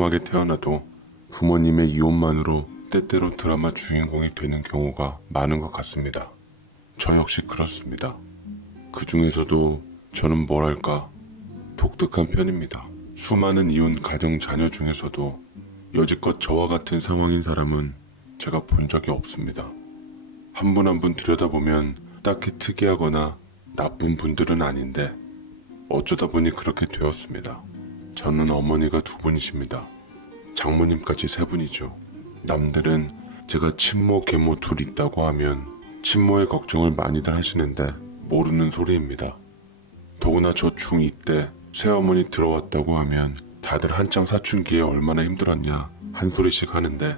평범하게 태어나도 부모님의 이혼만으로 때때로 드라마 주인공이 되는 경우가 많은 것 같습니다. 저 역시 그렇습니다. 그 중에서도 저는 뭐랄까 독특한 편입니다. 수많은 이혼 가정 자녀 중에서도 여지껏 저와 같은 상황인 사람은 제가 본 적이 없습니다. 한 분 한 분 들여다보면 딱히 특이하거나 나쁜 분들은 아닌데 어쩌다 보니 그렇게 되었습니다. 저는 어머니가 2분이십니다. 장모님까지 3분이죠. 남들은 제가 친모, 계모 둘 있다고 하면 친모의 걱정을 많이들 하시는데 모르는 소리입니다. 더구나 저 중2 때 새어머니 들어왔다고 하면 다들 한창 사춘기에 얼마나 힘들었냐 한 소리씩 하는데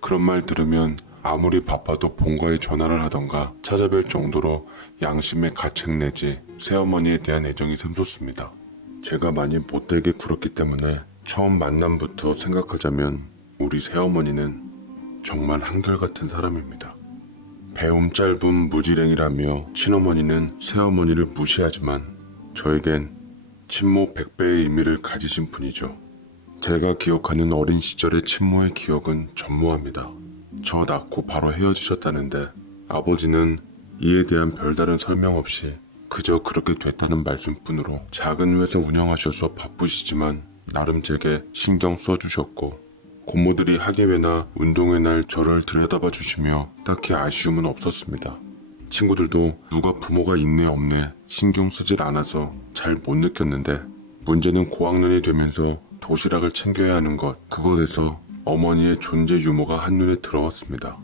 그런 말 들으면 아무리 바빠도 본가에 전화를 하던가 찾아뵐 정도로 양심의 가책 내지 새어머니에 대한 애정이 샘솟습니다. 제가 많이 못되게 굴었기 때문에 처음 만남부터 생각하자면 우리 새어머니는 정말 한결같은 사람입니다. 배움 짧은 무지랭이라며 친어머니는 새어머니를 무시하지만 저에겐 친모 100배의 의미를 가지신 분이죠. 제가 기억하는 어린 시절의 친모의 기억은 전무합니다. 저 낳고 바로 헤어지셨다는데 아버지는 이에 대한 별다른 설명 없이 그저 그렇게 됐다는 말씀뿐으로 작은 회사 운영하셔서 바쁘시지만 나름 제게 신경 써주셨고 고모들이 학예회나 운동회 날 저를 들여다봐 주시며 딱히 아쉬움은 없었습니다. 친구들도 누가 부모가 있네 없네 신경 쓰질 않아서 잘 못 느꼈는데 문제는 고학년이 되면서 도시락을 챙겨야 하는 것 그것에서 어머니의 존재 유머가 한눈에 들어왔습니다.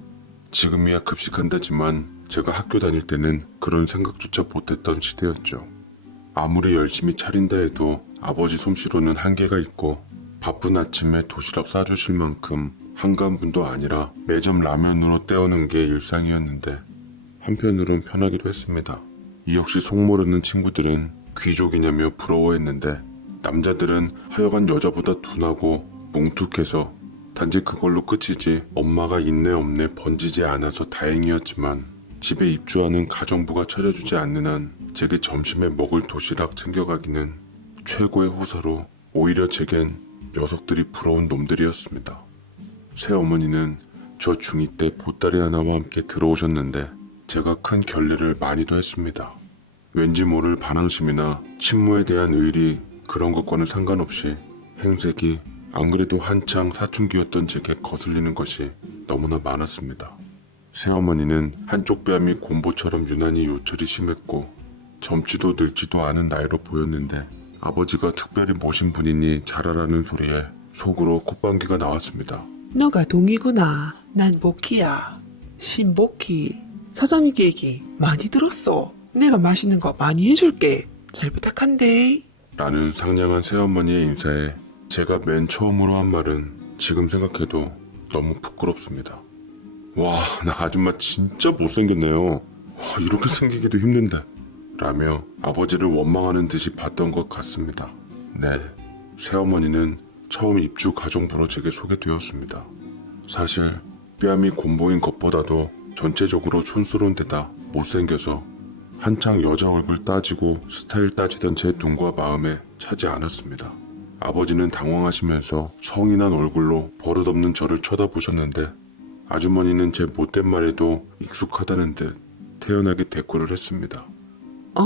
지금이야 급식한다지만 제가 학교 다닐 때는 그런 생각조차 못했던 시대였죠. 아무리 열심히 차린다 해도 아버지 솜씨로는 한계가 있고 바쁜 아침에 도시락 싸주실 만큼 한가한 분도 아니라 매점 라면으로 때우는 게 일상이었는데 한편으론 편하기도 했습니다. 이 역시 속모르는 친구들은 귀족이냐며 부러워했는데 남자들은 하여간 여자보다 둔하고 뭉툭해서 단지 그걸로 끝이지 엄마가 있네 없네 번지지 않아서 다행이었지만 집에 입주하는 가정부가 차려주지 않는 한 제게 점심에 먹을 도시락 챙겨가기는 최고의 호사로 오히려 제겐 녀석들이 부러운 놈들이었습니다. 새어머니는 저 중2 때 보따리 하나와 함께 들어오셨는데 제가 큰 결례를 많이도 했습니다. 왠지 모를 반항심이나 친모에 대한 의리 그런 것과는 상관없이 행색이 안 그래도 한창 사춘기였던 제게 거슬리는 것이 너무나 많았습니다. 새어머니는 한쪽 뺨이 곰보처럼 유난히 요철이 심했고 젊지도 늙지도 않은 나이로 보였는데 아버지가 특별히 모신 분이니 잘하라는 소리에 속으로 콧방귀가 나왔습니다. 너가 동이구나. 난 복희야. 신복희. 사장님 얘기 많이 들었어. 내가 맛있는 거 많이 해줄게. 잘 부탁한대. 라는 상냥한 새어머니의 인사에 제가 맨 처음으로 한 말은 지금 생각해도 너무 부끄럽습니다. 와, 나 아줌마 진짜 못생겼네요. 와, 이렇게 생기기도 힘든데 라며 아버지를 원망하는 듯이 봤던 것 같습니다. 네, 새어머니는 처음 입주 가정부로 제게 소개되었습니다. 사실 뺨이 곰보인 것보다도 전체적으로 촌스러운 데다 못생겨서 한창 여자 얼굴 따지고 스타일 따지던 제 눈과 마음에 차지 않았습니다. 아버지는 당황하시면서 성인한 얼굴로 버릇없는 저를 쳐다보셨는데 아주머니는 제 못된 말에도 익숙하다는 듯 태연하게 대꾸를 했습니다. 어?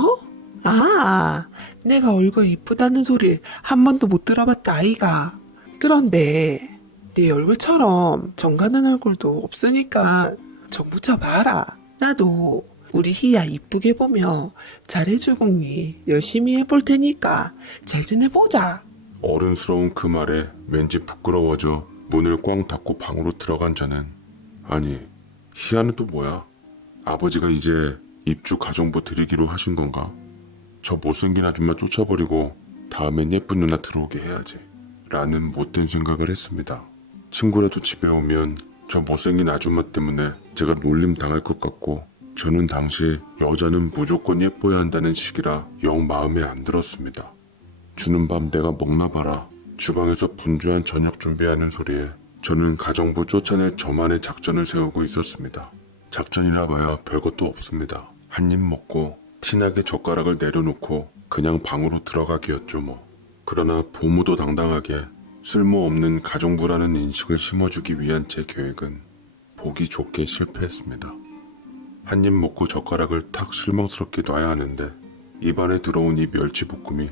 아, 내가 얼굴 이쁘다는 소리 한 번도 못 들어봤다 아이가. 그런데 네 얼굴처럼 정갈한 얼굴도 없으니까 정 붙여봐라. 나도 우리 희야 이쁘게 보며 잘해주고니 열심히 해볼 테니까 잘 지내보자. 어른스러운 그 말에 왠지 부끄러워져 문을 꽝 닫고 방으로 들어간 저는 아니, 희야는 또 뭐야? 아버지가 이제 입주 가정부 드리기로 하신 건가? 저 못생긴 아줌마 쫓아버리고 다음엔 예쁜 누나 들어오게 해야지 라는 못된 생각을 했습니다. 친구라도 집에 오면 저 못생긴 아줌마 때문에 제가 놀림 당할 것 같고 저는 당시 여자는 무조건 예뻐야 한다는 식이라 영 마음에 안 들었습니다. 주는 밥 내가 먹나 봐라. 주방에서 분주한 저녁 준비하는 소리에 저는 가정부 쫓아낼 저만의 작전을 세우고 있었습니다. 작전이라 봐야 별것도 없습니다. 한 입 먹고 티나게 젓가락을 내려놓고 그냥 방으로 들어가기였죠 뭐. 그러나 보무도 당당하게 쓸모없는 가정부라는 인식을 심어주기 위한 제 계획은 보기 좋게 실패했습니다. 한 입 먹고 젓가락을 탁 실망스럽게 놔야 하는데 입안에 들어온 이 멸치볶음이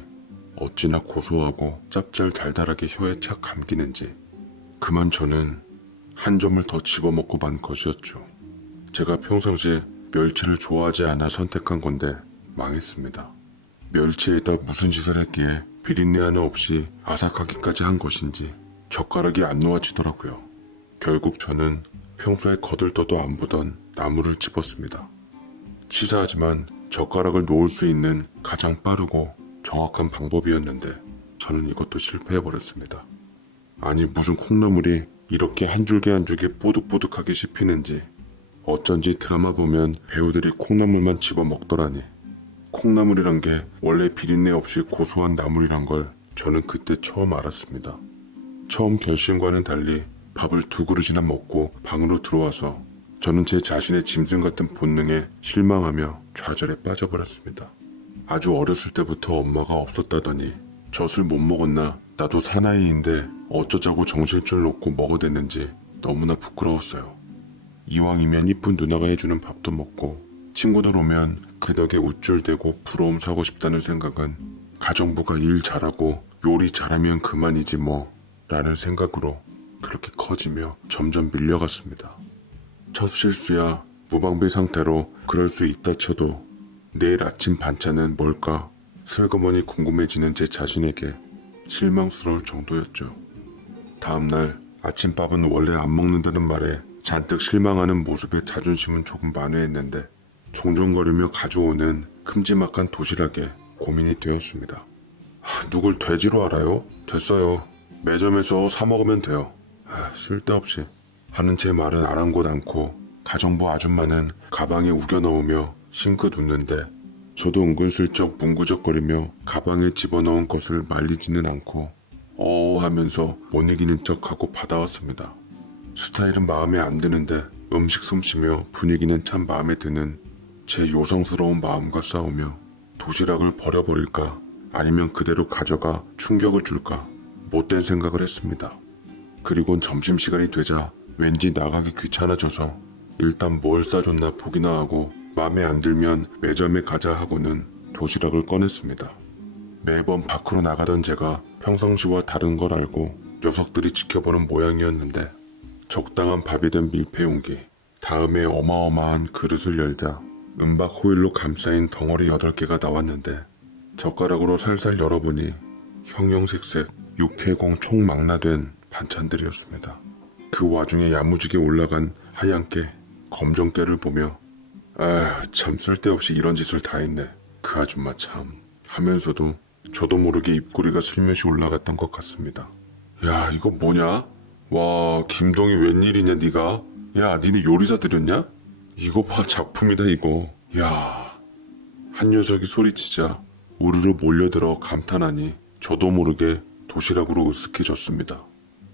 어찌나 고소하고 짭짤달달하게 혀에 착 감기는지 그만 저는 한 점을 더 집어먹고 만 것이었죠. 제가 평상시에 멸치를 좋아하지 않아 선택한 건데 망했습니다. 멸치에다 무슨 짓을 했기에 비린내 하나 없이 아삭하기까지 한 것인지 젓가락이 안 놓아지더라고요. 결국 저는 평소에 거들떠도 안 보던 나물을 집었습니다. 치사하지만 젓가락을 놓을 수 있는 가장 빠르고 정확한 방법이었는데 저는 이것도 실패해버렸습니다. 아니 무슨 콩나물이 이렇게 한 줄기 한 줄기 뽀득뽀득하게 씹히는지 어쩐지 드라마 보면 배우들이 콩나물만 집어 먹더라니. 콩나물이란 게 원래 비린내 없이 고소한 나물이란 걸 저는 그때 처음 알았습니다. 처음 결심과는 달리 밥을 2그릇이나 먹고 방으로 들어와서 저는 제 자신의 짐승 같은 본능에 실망하며 좌절에 빠져버렸습니다. 아주 어렸을 때부터 엄마가 없었다더니 젖을 못 먹었나 나도 사나이인데 어쩌자고 정신줄 놓고 먹어댔는지 너무나 부끄러웠어요. 이왕이면 이쁜 누나가 해주는 밥도 먹고 친구들 오면 그 덕에 우쭐대고 부러움 사고 싶다는 생각은 가정부가 일 잘하고 요리 잘하면 그만이지 뭐 라는 생각으로 그렇게 커지며 점점 밀려갔습니다. 첫 실수야 무방비 상태로 그럴 수 있다 쳐도 내일 아침 반찬은 뭘까 슬그머니 궁금해지는 제 자신에게 실망스러울 정도였죠. 다음날 아침밥은 원래 안 먹는다는 말에 잔뜩 실망하는 모습에 자존심은 조금 만회했는데 종종거리며 가져오는 큼지막한 도시락에 고민이 되었습니다. 누굴 돼지로 알아요? 됐어요. 매점에서 사 먹으면 돼요. 쓸데없이 하는 제 말은 아랑곳 않고 가정부 아줌마는 가방에 우겨 넣으며 싱긋 웃는데 저도 은근슬쩍 뭉구적거리며 가방에 집어넣은 것을 말리지는 않고 하면서 못 이기는 척하고 받아왔습니다. 스타일은 마음에 안 드는데 음식 솜씨며 분위기는 참 마음에 드는 제 요성스러운 마음과 싸우며 도시락을 버려버릴까 아니면 그대로 가져가 충격을 줄까 못된 생각을 했습니다. 그리곤 점심시간이 되자 왠지 나가기 귀찮아져서 일단 뭘 싸줬나 보기나 하고 마음에 안 들면 매점에 가자 하고는 도시락을 꺼냈습니다. 매번 밖으로 나가던 제가 평상시와 다른 걸 알고 녀석들이 지켜보는 모양이었는데 적당한 밥이 된 밀폐 용기, 다음에 어마어마한 그릇을 열자 은박 호일로 감싸인 덩어리 8개가 나왔는데 젓가락으로 살살 열어보니 형형색색 육해공 총망라된 반찬들이었습니다. 그 와중에 야무지게 올라간 하얀 깨, 검정 깨를 보며 참 쓸데없이 이런 짓을 다 했네. 그 아줌마 참 하면서도 저도 모르게 입꼬리가 슬며시 올라갔던 것 같습니다. 야 이거 뭐냐? 와 김동희 웬일이냐 니가? 야 니네 요리사 들였냐? 이거 봐 작품이다 이거. 야 한 녀석이 소리치자 우르르 몰려들어 감탄하니 저도 모르게 도시락으로 으쓱해졌습니다.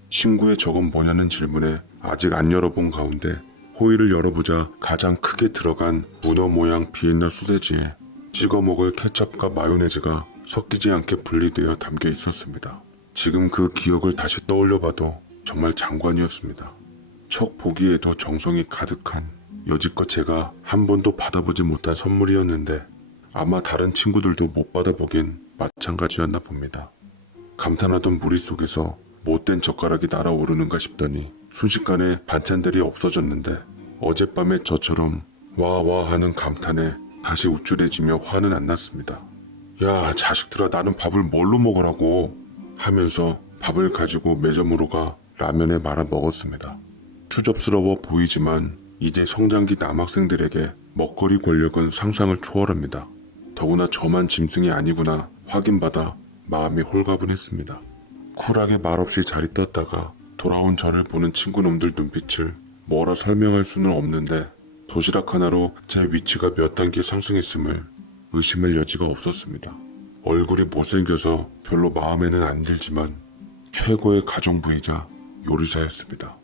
친구의 저건 뭐냐는 질문에 아직 안 열어본 가운데 호일을 열어보자 가장 크게 들어간 문어 모양 비엔나 소세지에 찍어 먹을 케첩과 마요네즈가 섞이지 않게 분리되어 담겨 있었습니다. 지금 그 기억을 다시 떠올려봐도 정말 장관이었습니다. 척 보기에도 정성이 가득한 여지껏 제가 한 번도 받아보지 못한 선물이었는데 아마 다른 친구들도 못 받아보긴 마찬가지였나 봅니다. 감탄하던 무리 속에서 못된 젓가락이 날아오르는가 싶더니 순식간에 반찬들이 없어졌는데 어젯밤에 저처럼 와와 하는 감탄에 다시 우쭐해지며 화는 안 났습니다. 야 자식들아 나는 밥을 뭘로 먹으라고 하면서 밥을 가지고 매점으로 가 라면에 말아 먹었습니다. 추접스러워 보이지만 이제 성장기 남학생들에게 먹거리 권력은 상상을 초월합니다. 더구나 저만 짐승이 아니구나 확인받아 마음이 홀가분했습니다. 쿨하게 말없이 자리 떴다가 돌아온 저를 보는 친구놈들 눈빛을 뭐라 설명할 수는 없는데 도시락 하나로 제 위치가 몇 단계 상승했음을 의심할 여지가 없었습니다. 얼굴이 못생겨서 별로 마음에는 안 들지만 최고의 가정부이자 요리사였습니다.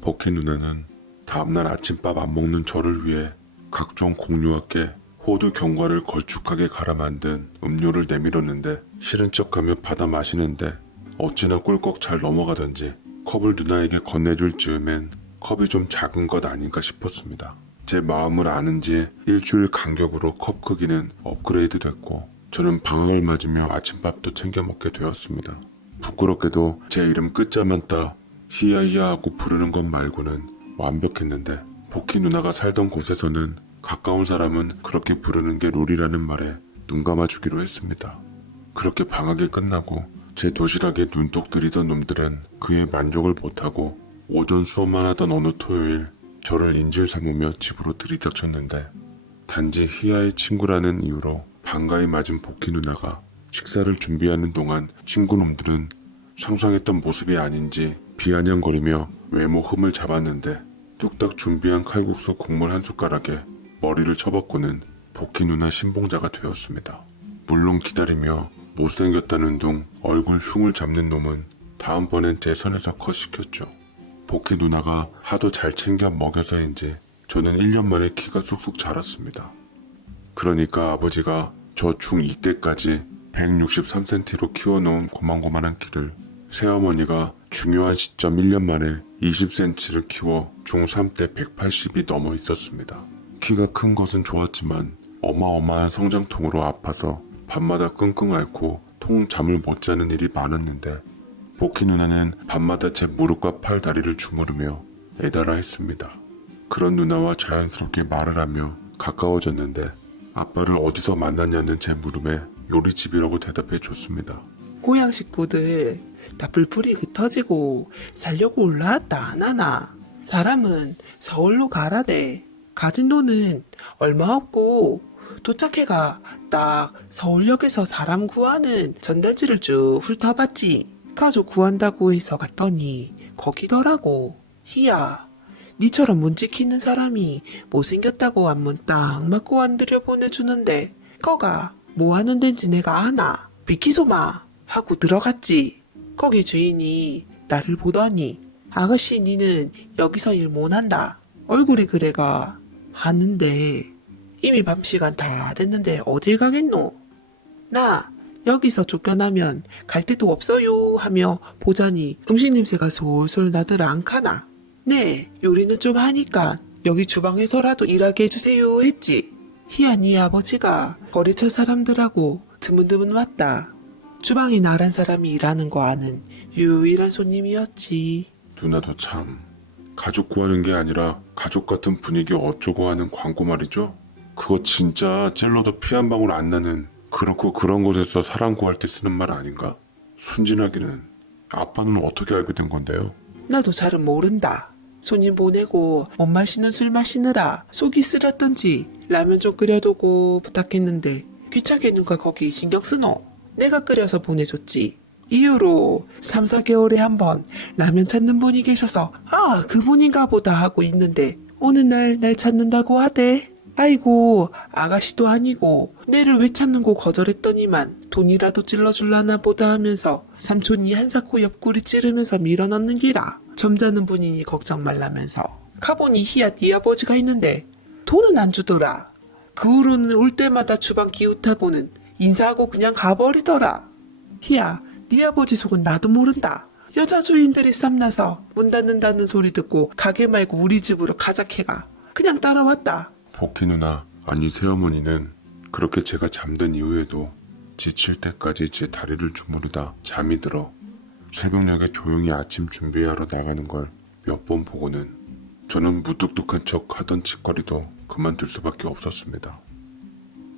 버키 누나는 다음날 아침밥 안 먹는 저를 위해 각종 공유와 깨, 호두 견과를 걸쭉하게 갈아 만든 음료를 내밀었는데 싫은 척하며 받아 마시는데 어찌나 꿀꺽 잘 넘어가던지 컵을 누나에게 건네줄 즈음엔 컵이 좀 작은 것 아닌가 싶었습니다. 제 마음을 아는지 일주일 간격으로 컵 크기는 업그레이드 됐고 저는 방학을 맞으며 아침밥도 챙겨 먹게 되었습니다. 부끄럽게도 제 이름 끝자만 따 히야히야 하고 부르는 것 말고는 완벽했는데 복희 누나가 살던 곳에서는 가까운 사람은 그렇게 부르는 게 룰이라는 말에 눈 감아주기로 했습니다. 그렇게 방학이 끝나고 제 도시락에 눈독 들이던 놈들은 그에 만족을 못하고 오전 수업만 하던 어느 토요일 저를 인질 삼으며 집으로 들이닥쳤는데 단지 희야의 친구라는 이유로 반가이 맞은 복희 누나가 식사를 준비하는 동안 친구놈들은 상상했던 모습이 아닌지 비아냥거리며 외모 흠을 잡았는데 뚝딱 준비한 칼국수 국물 한 숟가락에 머리를 쳐박고는 복희 누나 신봉자가 되었습니다. 물론 기다리며 못생겼다는 둥 얼굴 흉을 잡는 놈은 다음번엔 제 선에서 컷시켰죠. 복희 누나가 하도 잘 챙겨 먹여서인지 저는 1년 만에 키가 쑥쑥 자랐습니다. 그러니까 아버지가 저 중2 때까지 163cm로 키워놓은 고만고만한 키를 새어머니가 중요한 시점 1년 만에 20cm를 키워 중3 때 180이 넘어 있었습니다. 키가 큰 것은 좋았지만 어마어마한 성장통으로 아파서 밤마다 끙끙 앓고 통 잠을 못 자는 일이 많았는데 복희 누나는 밤마다 제 무릎과 팔 다리를 주무르며 애달아 했습니다. 그런 누나와 자연스럽게 말을 하며 가까워졌는데 아빠를 어디서 만났냐는 제 물음에 요리집이라고 대답해 줬습니다. 고향 식구들 다 불풀이 흩어지고 살려고 올라왔다 안 하나. 사람은 서울로 가라대. 가진 돈은 얼마 없고 도착해가 딱 서울역에서 사람 구하는 전단지를 쭉 훑어봤지. 가족 구한다고 해서 갔더니 거기더라고. 희야, 니처럼 문 지키는 사람이 못생겼다고 안문 딱 맞고 안 들여보내주는데 거가 뭐하는 데인지 내가 아나. 비키소마 하고 들어갔지. 거기 주인이 나를 보더니 아가씨 니는 여기서 일 못한다. 얼굴이 그래가 하는데 이미 밤시간 다 됐는데 어딜 가겠노? 나 여기서 쫓겨나면 갈 데도 없어요 하며 보자니 음식 냄새가 솔솔 나더라 안카나. 네 요리는 좀 하니까 여기 주방에서라도 일하게 해주세요 했지. 희야 니 아버지가 거래처 사람들하고 드문드문 왔다. 주방에 나란 사람이 일하는 거 아는 유일한 손님이었지. 누나도 참 가족 구하는 게 아니라 가족 같은 분위기 어쩌고 하는 광고 말이죠. 그거 진짜 찔러도 피 한 방울 안 나는 그렇고 그런 곳에서 사람 구할 때 쓰는 말 아닌가? 순진하기는. 아빠는 어떻게 알게 된 건데요? 나도 잘은 모른다. 손님 보내고 못 마시는 술 마시느라 속이 쓰렸던지 라면 좀 끓여두고 부탁했는데 귀찮게 누가 거기 신경 쓰노? 내가 끓여서 보내줬지. 이후로 3, 4개월에 한 번 라면 찾는 분이 계셔서 아 그분인가 보다 하고 있는데 어느 날 찾는다고 하대. 아이고 아가씨도 아니고 내를 왜 찾는고 거절했더니만 돈이라도 찔러줄라나 보다 하면서 삼촌이 한사코 옆구리 찌르면서 밀어넣는 기라. 점잖은 분이니 걱정 말라면서 가보니 희야 네 아버지가 있는데 돈은 안 주더라. 그 후로는 올 때마다 주방 기웃하고는 인사하고 그냥 가버리더라. 희야 네 아버지 속은 나도 모른다. 여자 주인들이 쌈나서 문 닫는다는 소리 듣고 가게 말고 우리 집으로 가자캐가 그냥 따라왔다. 복희 누나 아니 새어머니는 그렇게 제가 잠든 이후에도 지칠 때까지 제 다리를 주무르다 잠이 들어 새벽녘에 조용히 아침 준비하러 나가는 걸 몇 번 보고는 저는 무뚝뚝한 척 하던 짓거리도 그만둘 수밖에 없었습니다.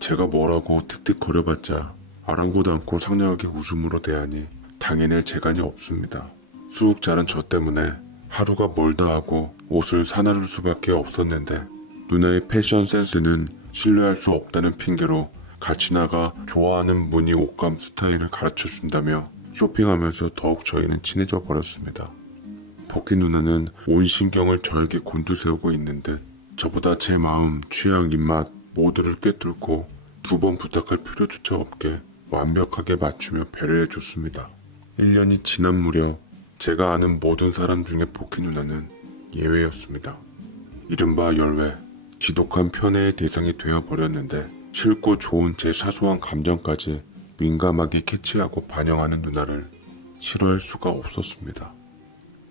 제가 뭐라고 틱틱거려봤자 아랑곳 않고 상냥하게 웃음으로 대하니 당해낼 재간이 없습니다. 쑥 자란 저 때문에 하루가 멀다 하고 옷을 사나를 수밖에 없었는데 누나의 패션 센스는 신뢰할 수 없다는 핑계로 같이 나가 좋아하는 무늬 옷감 스타일을 가르쳐준다며 쇼핑하면서 더욱 저희는 친해져 버렸습니다. 복희 누나는 온 신경을 저에게 곤두세우고 있는데 저보다 제 마음, 취향, 입맛 모두를 꿰뚫고 2번 부탁할 필요조차 없게 완벽하게 맞추며 배려해 줬습니다. 1년이 지난 무렵 제가 아는 모든 사람 중에 복희 누나는 예외였습니다. 이른바 열외, 지독한 편애의 대상이 되어버렸는데 싫고 좋은 제 사소한 감정까지 민감하게 캐치하고 반영하는 누나를 싫어할 수가 없었습니다.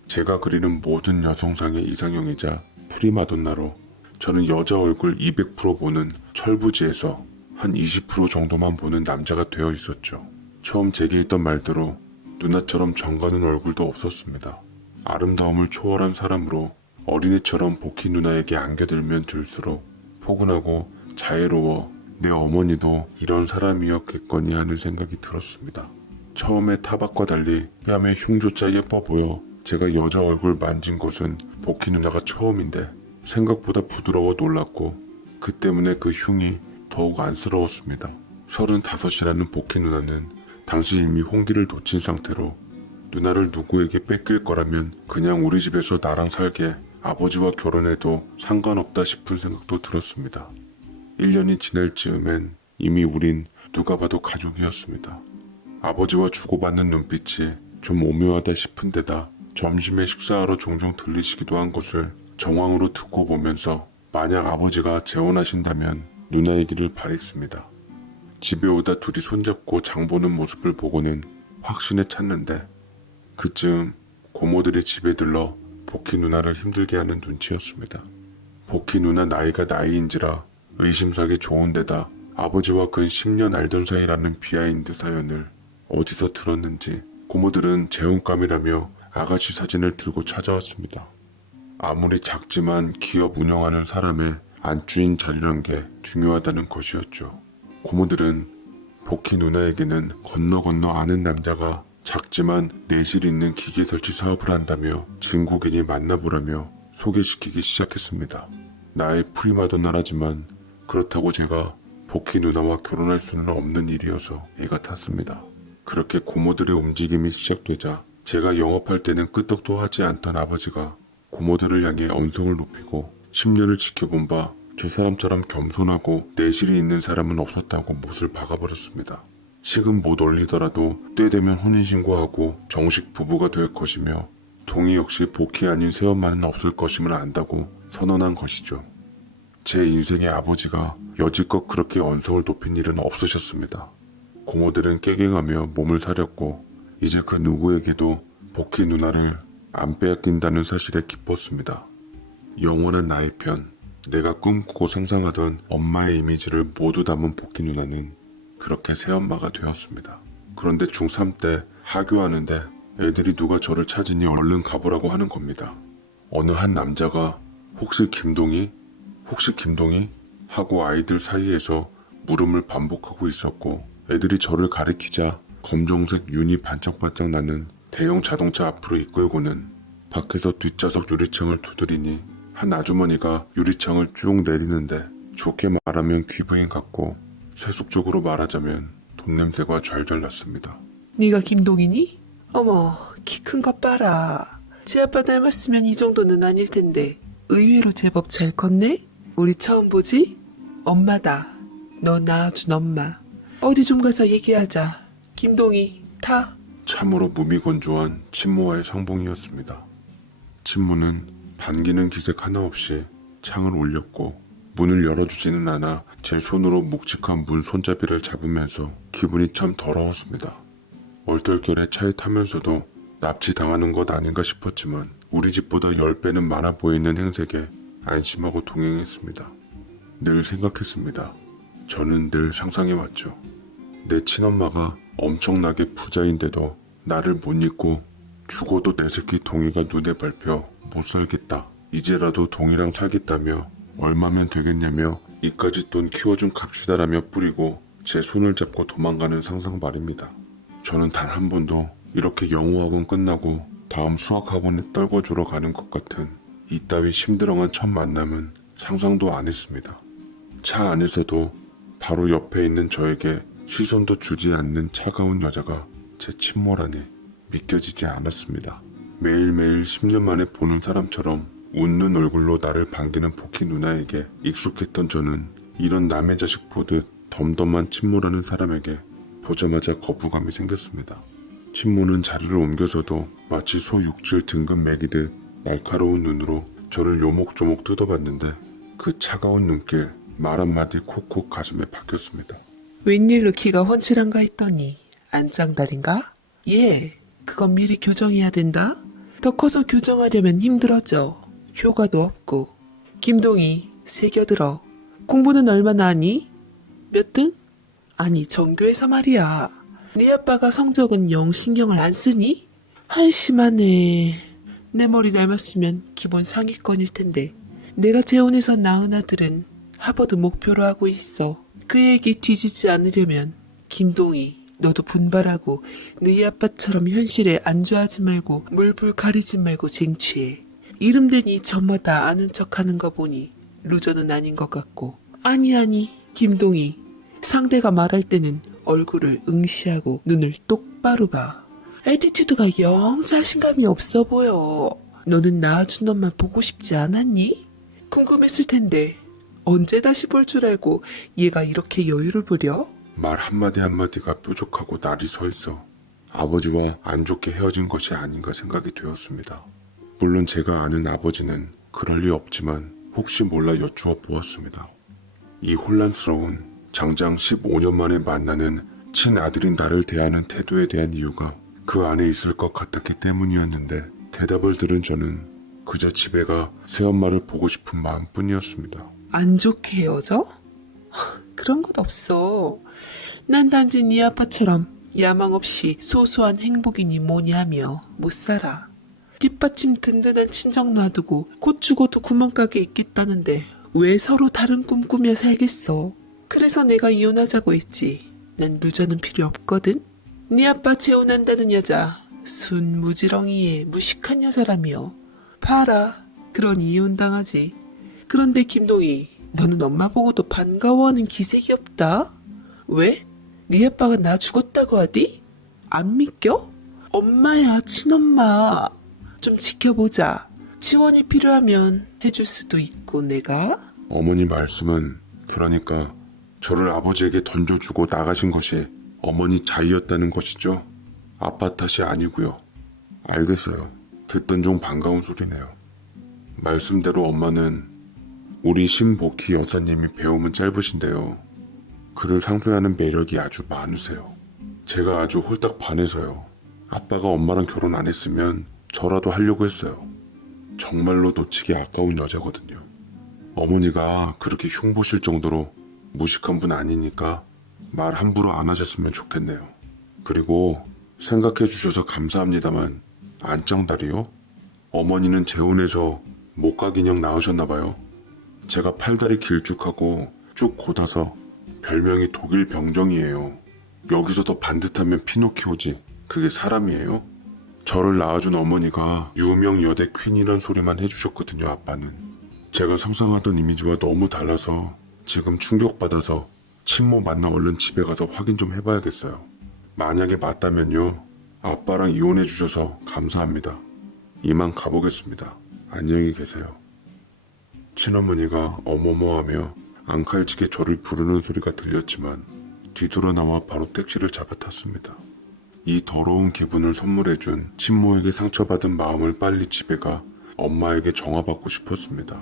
제가 그리는 모든 여성상의 이상형이자 프리마돈나로 저는 여자 얼굴 200% 보는 철부지에서 한 20% 정도만 보는 남자가 되어 있었죠. 처음 제게 했던 말대로 누나처럼 정가는 얼굴도 없었습니다. 아름다움을 초월한 사람으로 어린애처럼 복희 누나에게 안겨들면 들수록 포근하고 자애로워 내 어머니도 이런 사람이었겠거니 하는 생각이 들었습니다. 처음에 타박과 달리 뺨에 흉조차 예뻐 보여 제가 여자 얼굴 만진 것은 복희 누나가 처음인데 생각보다 부드러워 놀랐고 그 때문에 그 흉이 더욱 안쓰러웠습니다. 35이라는 복희 누나는 당시 이미 홍기를 놓친 상태로 누나를 누구에게 뺏길 거라면 그냥 우리 집에서 나랑 살게 아버지와 결혼해도 상관없다 싶은 생각도 들었습니다. 1년이 지날 즈음엔 이미 우린 누가 봐도 가족이었습니다. 아버지와 주고받는 눈빛이 좀 오묘하다 싶은 데다 점심에 식사하러 종종 들리시기도 한 것을 정황으로 듣고 보면서 만약 아버지가 재혼하신다면 누나이기를 바랬습니다. 집에 오다 둘이 손잡고 장보는 모습을 보고는 확신에 찼는데 그쯤 고모들이 집에 들러 복희 누나를 힘들게 하는 눈치였습니다. 복희 누나 나이가 나이인지라 의심사기 좋은 데다 아버지와 근 10년 알던 사이라는 비하인드 사연을 어디서 들었는지 고모들은 재혼감이라며 아가씨 사진을 들고 찾아왔습니다. 아무리 작지만 기업 운영하는 사람의 안주인 자리란 게 중요하다는 것이었죠. 고모들은 복희 누나에게는 건너 아는 남자가 작지만 내실 있는 기계 설치 사업을 한다며 중국인이 만나보라며 소개시키기 시작했습니다. 나의 프리마돈나라지만 그렇다고 제가 복희 누나와 결혼할 수는 없는 일이어서 애가 탔습니다. 그렇게 고모들의 움직임이 시작되자 제가 영업할 때는 끄떡도 하지 않던 아버지가 고모들을 향해 언성을 높이고 10년을 지켜본 바 두 사람처럼 겸손하고 내실이 있는 사람은 없었다고 못을 박아버렸습니다. 식은 못 올리더라도 때 되면 혼인신고하고 정식 부부가 될 것이며 동의 역시 복희 아닌 새엄마는 없을 것임을 안다고 선언한 것이죠. 제 인생의 아버지가 여지껏 그렇게 언성을 높인 일은 없으셨습니다. 고모들은 깨갱하며 몸을 사렸고 이제 그 누구에게도 복희 누나를 안 빼앗긴다는 사실에 기뻤습니다. 영원한 나의 편, 내가 꿈꾸고 상상하던 엄마의 이미지를 모두 담은 복희 누나는 그렇게 새엄마가 되었습니다. 그런데 중3 때 하교하는데 애들이 누가 저를 찾으니 얼른 가보라고 하는 겁니다. 어느 한 남자가 혹시 김동희? 하고 아이들 사이에서 물음을 반복하고 있었고 애들이 저를 가리키자 검정색 윤이 반짝반짝 나는 대형 자동차 앞으로 이끌고는 밖에서 뒷좌석 유리창을 두드리니 한 아주머니가 유리창을 쭉 내리는데 좋게 말하면 귀부인 같고 세속적으로 말하자면 돈 냄새가 잘잘 났습니다. 네가 김동이니? 어머, 키 큰 것 봐라. 지 아빠 닮았으면 이 정도는 아닐 텐데 의외로 제법 잘 컸네? 우리 처음 보지? 엄마다. 너 낳아준 엄마. 어디 좀 가서 얘기하자. 김동희, 타. 참으로 무미건조한 친모와의 상봉이었습니다. 친모는 반기는 기색 하나 없이 창을 올렸고 문을 열어주지는 않아 제 손으로 묵직한 문 손잡이를 잡으면서 기분이 참 더러웠습니다. 얼떨결에 차에 타면서도 납치당하는 것 아닌가 싶었지만 우리 집보다 10배는 많아 보이는 행색에 안심하고 동행했습니다. 늘 생각했습니다. 저는 늘 상상해왔죠. 내 친엄마가 엄청나게 부자인데도 나를 못 잊고 죽어도 내 새끼 동희가 눈에 밟혀 못 살겠다. 이제라도 동희랑 살겠다며 얼마면 되겠냐며 이까짓 돈 키워준 값이다라며 뿌리고 제 손을 잡고 도망가는 상상 말입니다. 저는 단 한 번도 이렇게 영어학원 끝나고 다음 수학학원에 떨궈주러 가는 것 같은 이따위 심드렁한 첫 만남은 상상도 안 했습니다. 차 안에서도 바로 옆에 있는 저에게 시선도 주지 않는 차가운 여자가 제 친모라니 믿겨지지 않았습니다. 매일매일 10년 만에 보는 사람처럼 웃는 얼굴로 나를 반기는 복희 누나에게 익숙했던 저는 이런 남의 자식 보듯 덤덤한 친모라는 사람에게 보자마자 거부감이 생겼습니다. 친모는 자리를 옮겨서도 마치 소 육질 등급 먹이듯 날카로운 눈으로 저를 요목조목 뜯어봤는데 그 차가운 눈길 말 한마디 콕콕 가슴에 박혔습니다. 웬일로 키가 훤칠한가 했더니 안짱다리인가? 예, 그건 미리 교정해야 된다. 더 커서 교정하려면 힘들어져. 효과도 없고. 김동희, 새겨들어. 공부는 얼마나 하니? 몇 등? 아니, 전교에서 말이야. 네 아빠가 성적은 영 신경을 안 쓰니? 한심하네. 내 머리 닮았으면 기본 상위권일 텐데. 내가 재혼해서 낳은 아들은 하버드 목표로 하고 있어. 그 얘기 뒤지지 않으려면 김동희, 너도 분발하고 네 아빠처럼 현실에 안주하지 말고 물불 가리지 말고 쟁취해. 이름 대니 저마다 아는 척하는 거 보니 루저는 아닌 것 같고. 아니 김동희, 상대가 말할 때는 얼굴을 응시하고 눈을 똑바로 봐. 애티튜드가 영 자신감이 없어 보여. 너는 낳아준 놈만 보고 싶지 않았니? 궁금했을 텐데 언제 다시 볼 줄 알고 얘가 이렇게 여유를 부려? 말 한마디 한마디가 뾰족하고 날이 서 있어 아버지와 안 좋게 헤어진 것이 아닌가 생각이 되었습니다. 물론 제가 아는 아버지는 그럴 리 없지만 혹시 몰라 여쭈어 보았습니다. 이 혼란스러운 장장 15년 만에 만나는 친아들인 나를 대하는 태도에 대한 이유가 그 안에 있을 것 같았기 때문이었는데 대답을 들은 저는 그저 집에 가 새엄마를 보고 싶은 마음뿐이었습니다. 안 좋게 헤어져? 그런 것 없어. 난 단지 네 아빠처럼 야망 없이 소소한 행복이니 뭐니 하며 못 살아. 뒷받침 든든한 친정 놔두고 곧 죽어도 구멍가게 있겠다는데 왜 서로 다른 꿈 꾸며 살겠어. 그래서 내가 이혼하자고 했지. 난 루저는 필요 없거든. 네 아빠 재혼한다는 여자 순무지렁이에 무식한 여자라며. 봐라, 그런 이혼당하지. 그런데 김동희, 너는 엄마 보고도 반가워하는 기색이 없다. 왜? 네 아빠가 나 죽었다고 하디? 안 믿겨? 엄마야, 친엄마. 좀 지켜보자. 지원이 필요하면 해줄 수도 있고 내가. 어머니 말씀은 그러니까 저를 아버지에게 던져주고 나가신 것이 어머니 자의였다는 것이죠? 아빠 탓이 아니고요. 알겠어요. 듣던 중 반가운 소리네요. 말씀대로 엄마는 우리 신복희 여사님이 배움은 짧으신데요. 그를 상쇄하는 매력이 아주 많으세요. 제가 아주 홀딱 반해서요. 아빠가 엄마랑 결혼 안 했으면 저라도 하려고 했어요. 정말로 놓치기 아까운 여자거든요. 어머니가 그렇게 흉보실 정도로 무식한 분 아니니까 말 함부로 안 하셨으면 좋겠네요. 그리고 생각해 주셔서 감사합니다만 안짱다리요? 어머니는 재혼해서 목각인형 낳으셨나봐요. 제가 팔다리 길쭉하고 쭉 곧아서 별명이 독일 병정이에요. 여기서 더 반듯하면 피노키오지. 그게 사람이에요? 저를 낳아준 어머니가 유명 여대 퀸이란 소리만 해주셨거든요. 아빠는. 제가 상상하던 이미지와 너무 달라서 지금 충격받아서 친모 만나 얼른 집에 가서 확인 좀 해봐야겠어요. 만약에 맞다면요. 아빠랑 이혼해 주셔서 감사합니다. 이만 가보겠습니다. 안녕히 계세요. 친어머니가 어머머하며 앙칼지게 저를 부르는 소리가 들렸지만 뒤돌아 나와 바로 택시를 잡아 탔습니다. 이 더러운 기분을 선물해준 친모에게 상처받은 마음을 빨리 집에 가 엄마에게 정화받고 싶었습니다.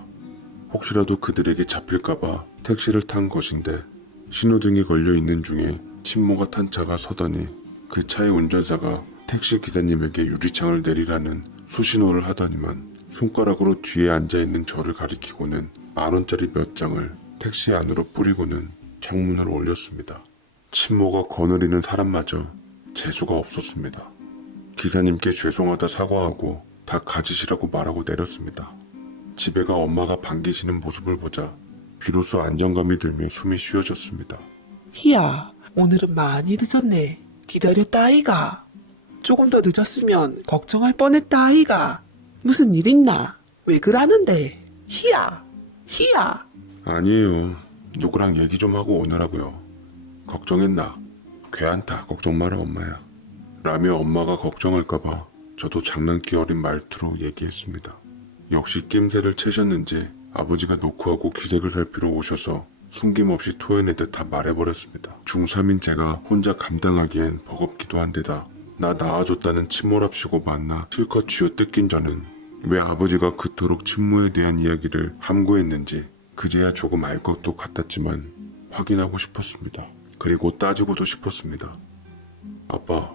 혹시라도 그들에게 잡힐까봐 택시를 탄 것인데 신호등이 걸려있는 중에 친모가 탄 차가 서더니 그 차의 운전사가 택시 기사님에게 유리창을 내리라는 수신호를 하더니만 손가락으로 뒤에 앉아있는 저를 가리키고는 10,000원짜리 몇 장을 택시 안으로 뿌리고는 창문을 올렸습니다. 친모가 거느리는 사람마저 재수가 없었습니다. 기사님께 죄송하다 사과하고 다 가지시라고 말하고 내렸습니다. 집에 가 엄마가 반기시는 모습을 보자 비로소 안정감이 들며 숨이 쉬어졌습니다. 희야, 오늘은 많이 늦었네. 기다렸다 아이가. 조금 더 늦었으면 걱정할 뻔했다 아이가. 무슨 일 있나? 왜 그러는데? 희야. 아니에요. 누구랑 얘기 좀 하고 오느라고요. 걱정했나? 괜찮다. 걱정 마라 엄마야. 라며 엄마가 걱정할까봐 저도 장난기 어린 말투로 얘기했습니다. 역시 낌새를 채셨는지 아버지가 노크하고 기색을 살피러 오셔서 숨김없이 토해내듯 다 말해버렸습니다. 중3인 제가 혼자 감당하기엔 버겁기도 한데다 나 낳아줬다는 친모랍시고 만나 실컷 쥐어뜯긴 저는 왜 아버지가 그토록 친모에 대한 이야기를 함구했는지 그제야 조금 알 것도 같았지만 확인하고 싶었습니다. 그리고 따지고도 싶었습니다. 아빠,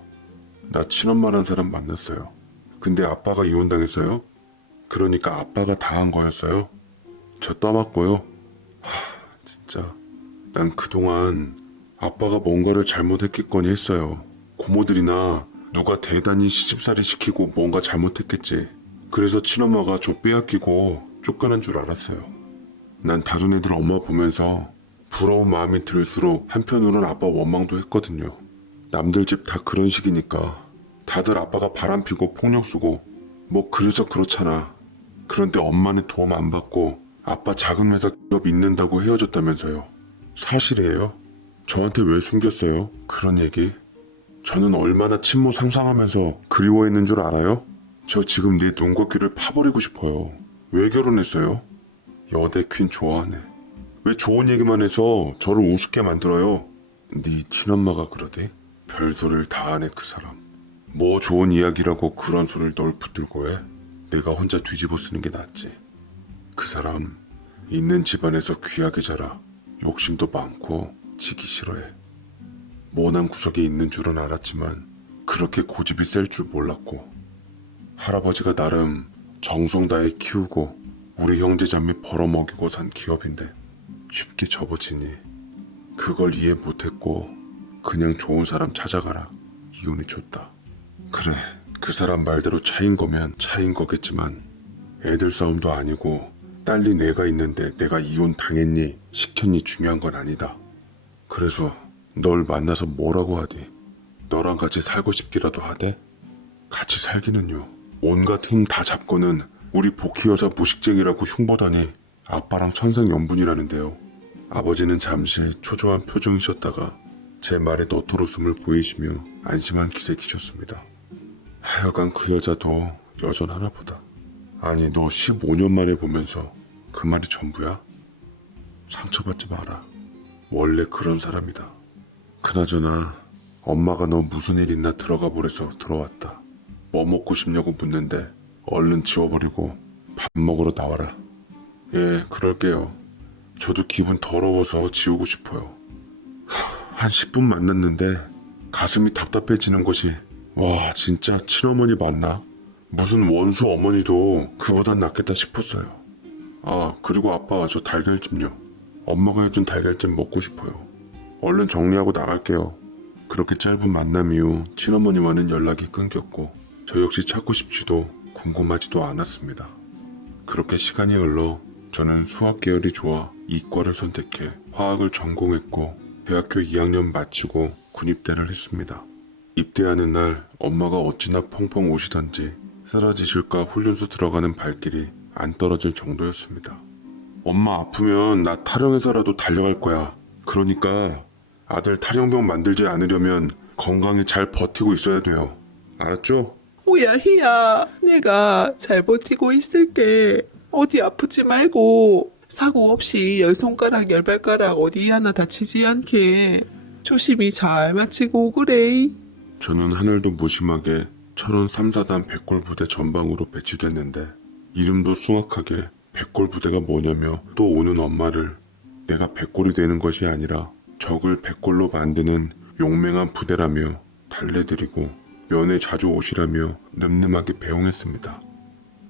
나 친엄마란 사람 만났어요. 근데 아빠가 이혼당했어요. 그러니까 아빠가 다 한 거였어요. 저 떠맡고요. 진짜 난 그동안 아빠가 뭔가를 잘못했겠거니 했어요. 고모들이나 누가 대단히 시집살이 시키고 뭔가 잘못했겠지. 그래서 친엄마가 저 빼앗기고 쫓겨난 줄 알았어요. 난 다른 애들 엄마 보면서 부러운 마음이 들수록 한편으로는 아빠 원망도 했거든요. 남들 집 다 그런 식이니까 다들 아빠가 바람피고 폭력 쓰고 뭐 그래서 그렇잖아. 그런데 엄마는 도움 안 받고 아빠 작은 회사 기업 있는다고 헤어졌다면서요. 사실이에요? 저한테 왜 숨겼어요? 그런 얘기? 저는 얼마나 친모 상상하면서 그리워했는 줄 알아요? 저 지금 내 눈과 귀를 파버리고 싶어요. 왜 결혼했어요? 여대 퀸 좋아하네. 왜 좋은 얘기만 해서 저를 우습게 만들어요? 네 친엄마가 그러대? 별소리를 다 하네 그 사람. 뭐 좋은 이야기라고 그런 소리를 널 붙들고 해? 내가 혼자 뒤집어 쓰는 게 낫지. 그 사람 있는 집안에서 귀하게 자라. 욕심도 많고 지기 싫어해. 모난 구석에 있는 줄은 알았지만 그렇게 고집이 셀 줄 몰랐고 할아버지가 나름 정성 다해 키우고 우리 형제자매 벌어먹이고 산 기업인데 쉽게 접어지니 그걸 이해 못했고 그냥 좋은 사람 찾아가라 이혼해줬다. 그래 그 사람 말대로 차인 거면 차인 거겠지만 애들 싸움도 아니고 딸린 애가 있는데 내가 이혼 당했니 시켰니 중요한 건 아니다. 그래서 널 만나서 뭐라고 하디? 너랑 같이 살고 싶기라도 하대? 같이 살기는요. 온갖 흠 다 잡고는 우리 복희 여사 무식쟁이라고 흉보다니 아빠랑 천생연분이라는데요. 아버지는 잠시 초조한 표정이셨다가 제 말에 너토로숨을 보이시며 안심한 기색이셨습니다. 하여간 그 여자도 여전하나 보다. 아니 너 15년 만에 보면서 그 말이 전부야? 상처받지 마라. 원래 그런 사람이다. 그나저나 엄마가 너 무슨 일 있나 들어가 보래서 들어왔다. 뭐 먹고 싶냐고 묻는데 얼른 지워버리고 밥 먹으러 나와라. 예, 그럴게요. 저도 기분 더러워서 지우고 싶어요. 한 10분 만났는데 가슴이 답답해지는 것이 와 진짜 친어머니 맞나? 무슨 원수 어머니도 그보단 낫겠다 싶었어요. 아 그리고 아빠 저 달걀찜요. 엄마가 해준 달걀찜 먹고 싶어요. 얼른 정리하고 나갈게요. 그렇게 짧은 만남 이후 친어머니와는 연락이 끊겼고 저 역시 찾고 싶지도 궁금하지도 않았습니다. 그렇게 시간이 흘러 저는 수학 계열이 좋아 이과를 선택해 화학을 전공했고 대학교 2학년 마치고 군입대를 했습니다. 입대하는 날 엄마가 어찌나 펑펑 우시던지 쓰러지실까 훈련소 들어가는 발길이 안 떨어질 정도였습니다. 엄마 아프면 나 탈영해서라도 달려갈 거야. 그러니까 아들 탈영병 만들지 않으려면 건강히 잘 버티고 있어야 돼요. 알았죠? 오야 희야 내가 잘 버티고 있을게. 어디 아프지 말고 사고 없이 열 손가락 열 발가락 어디 하나 다치지 않게 조심히 잘 마치고 오그래. 저는 하늘도 무심하게 철원 3사단 백골부대 전방으로 배치됐는데 이름도 숭악하게 백골부대가 뭐냐며 또 오는 엄마를 내가 백골이 되는 것이 아니라 적을 백골로 만드는 용맹한 부대라며 달래드리고 면회 자주 오시라며 늠름하게 배웅했습니다.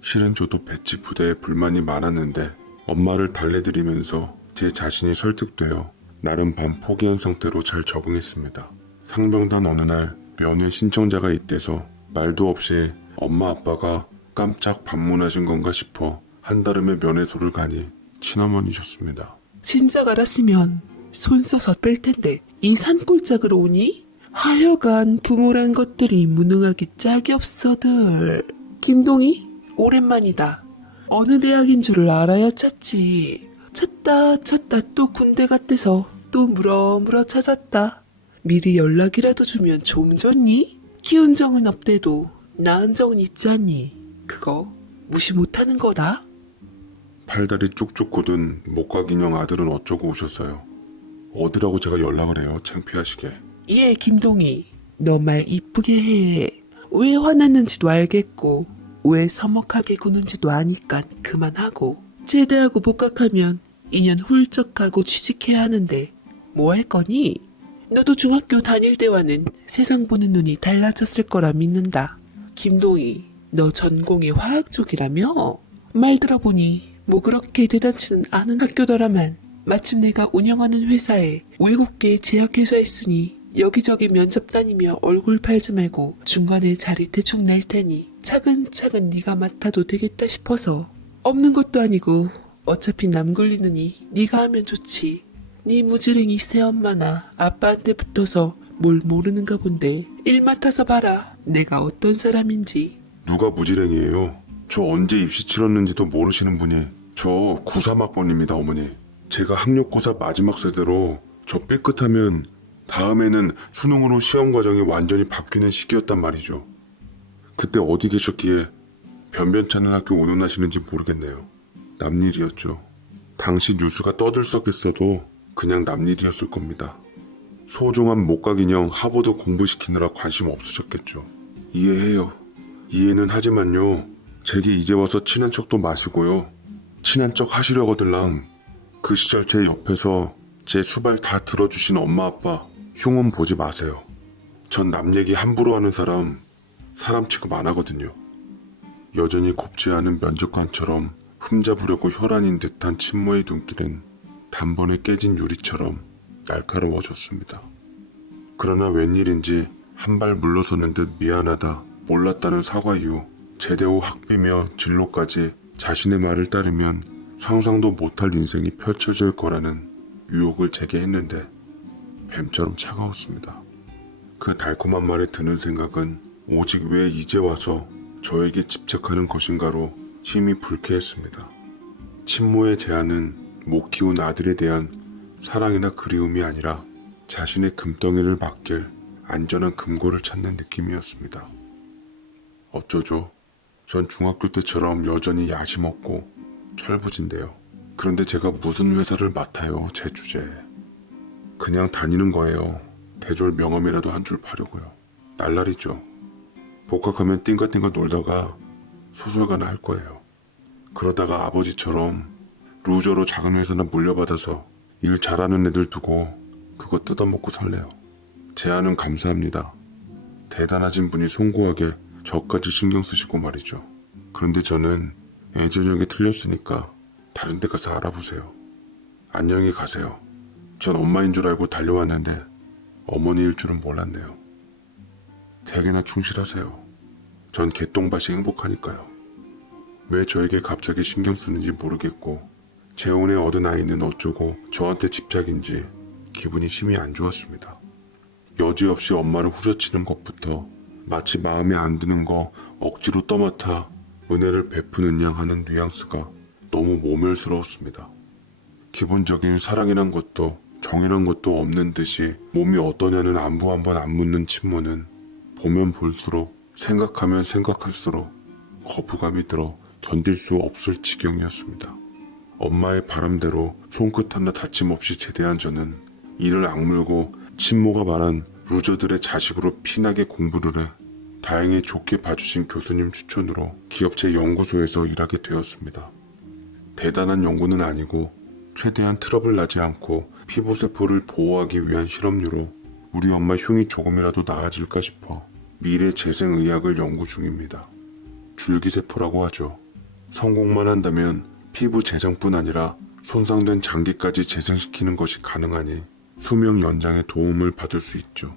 실은 저도 배치 부대에 불만이 많았는데 엄마를 달래드리면서 제 자신이 설득되어 나름 반 포기한 상태로 잘 적응했습니다. 상병단 어느 날 면회 신청자가 있대서 말도 없이 엄마 아빠가 깜짝 방문하신 건가 싶어 한달음에 면회소를 가니 친어머니셨습니다. 진작 알았으면 손 써서 뺄 텐데 이 산골짜기로 오니? 하여간 부모란 것들이 무능하기 짝이 없어들. 김동희? 오랜만이다. 어느 대학인 줄을 알아야 찾지. 찾다 또 군대 갔대서 또 물어물어 찾았다. 미리 연락이라도 주면 좀 좋니? 키운 정은 없대도 낳은 정은 있지 않니? 그거 무시 못하는 거다. 팔다리 쭉쭉 굳은 목각인형 아들은 어쩌고 오셨어요? 어디라고 제가 연락을 해요? 창피하시게. 예, 김동희. 너 말 이쁘게 해. 왜 화났는지도 알겠고 왜 서먹하게 구는지도 아니까 그만하고 제대하고 복학하면 2년 훌쩍 가고 취직해야 하는데 뭐 할 거니? 너도 중학교 다닐 때와는 세상 보는 눈이 달라졌을 거라 믿는다. 김동희, 너 전공이 화학 쪽이라며? 말 들어보니 뭐 그렇게 대단치는 않은 학교더라만 마침 내가 운영하는 회사에 외국계 제약회사 있으니 여기저기 면접 다니며 얼굴 팔지 말고 중간에 자리 대충 낼 테니 차근차근 네가 맡아도 되겠다 싶어서. 없는 것도 아니고 어차피 남 걸리느니 네가 하면 좋지. 네 무지랭이 새엄마나 아빠한테 붙어서 뭘 모르는가 본데 일 맡아서 봐라. 내가 어떤 사람인지. 누가 무지랭이에요? 저 언제 입시 치렀는지도 모르시는 분이. 저 93학번입니다, 어머니. 제가 학력고사 마지막 세대로 저 삐끗하면 다음에는 수능으로 시험 과정이 완전히 바뀌는 시기였단 말이죠. 그때 어디 계셨기에 변변찮은 학교 운운하시는지 모르겠네요. 남일이었죠. 당시 뉴스가 떠들썩했어도 그냥 남일이었을 겁니다. 소중한 목각인형 하버드 공부시키느라 관심 없으셨겠죠. 이해해요. 이해는 하지만요. 제게 이제 와서 친한 척도 마시고요. 친한 척 하시려거들랑 그 시절 제 옆에서 제 수발 다 들어주신 엄마 아빠 흉은 보지 마세요. 전 남 얘기 함부로 하는 사람 취급 안 하거든요. 여전히 곱지 않은 면접관처럼 흠잡으려고 혈안인 듯한 친모의 눈길은 단번에 깨진 유리처럼 날카로워졌습니다. 그러나 웬일인지 한 발 물러서는 듯 미안하다, 몰랐다는 사과 이후 제대 후 학비며 진로까지 자신의 말을 따르면 상상도 못할 인생이 펼쳐질 거라는 유혹을 제게 했는데 뱀처럼 차가웠습니다. 그 달콤한 말에 드는 생각은 오직 왜 이제 와서 저에게 집착하는 것인가로 심히 불쾌했습니다. 친모의 제안은 못 키운 아들에 대한 사랑이나 그리움이 아니라 자신의 금덩이를 맡길 안전한 금고를 찾는 느낌이었습니다. 어쩌죠? 전 중학교 때처럼 여전히 야심 없고 철부지인데요. 그런데 제가 무슨 회사를 맡아요, 제 주제에. 그냥 다니는 거예요. 대졸 명함이라도 한 줄 파려고요. 날라리죠. 복학하면 띵가띵가 놀다가 소설가나 할 거예요. 그러다가 아버지처럼 루저로 작은 회사나 물려받아서 일 잘하는 애들 두고 그거 뜯어먹고 살래요. 제안은 감사합니다. 대단하신 분이 송구하게 저까지 신경 쓰시고 말이죠. 그런데 저는 예전역에 틀렸으니까 다른 데 가서 알아보세요. 안녕히 가세요. 전 엄마인 줄 알고 달려왔는데 어머니일 줄은 몰랐네요. 되게나 충실하세요. 전 개똥밭이 행복하니까요. 왜 저에게 갑자기 신경 쓰는지 모르겠고 재혼에 얻은 아이는 어쩌고 저한테 집착인지 기분이 심히 안 좋았습니다. 여지없이 엄마를 후려치는 것부터 마치 마음에 안 드는 거 억지로 떠맡아 은혜를 베푸는 양 하는 뉘앙스가 너무 모멸스러웠습니다. 기본적인 사랑이란 것도 정이란 것도 없는 듯이 몸이 어떠냐는 안부 한 번 안 묻는 친모는 보면 볼수록 생각하면 생각할수록 거부감이 들어 견딜 수 없을 지경이었습니다. 엄마의 바람대로 손끝 하나 다침 없이 제대한 저는 이를 악물고 친모가 말한 루저들의 자식으로 피나게 공부를 해 다행히 좋게 봐주신 교수님 추천으로 기업체 연구소에서 일하게 되었습니다. 대단한 연구는 아니고 최대한 트러블 나지 않고 피부세포를 보호하기 위한 실험류로 우리 엄마 흉이 조금이라도 나아질까 싶어 미래 재생의학을 연구 중입니다. 줄기세포라고 하죠. 성공만 한다면 피부 재장뿐 아니라 손상된 장기까지 재생시키는 것이 가능하니 수명 연장에 도움을 받을 수 있죠.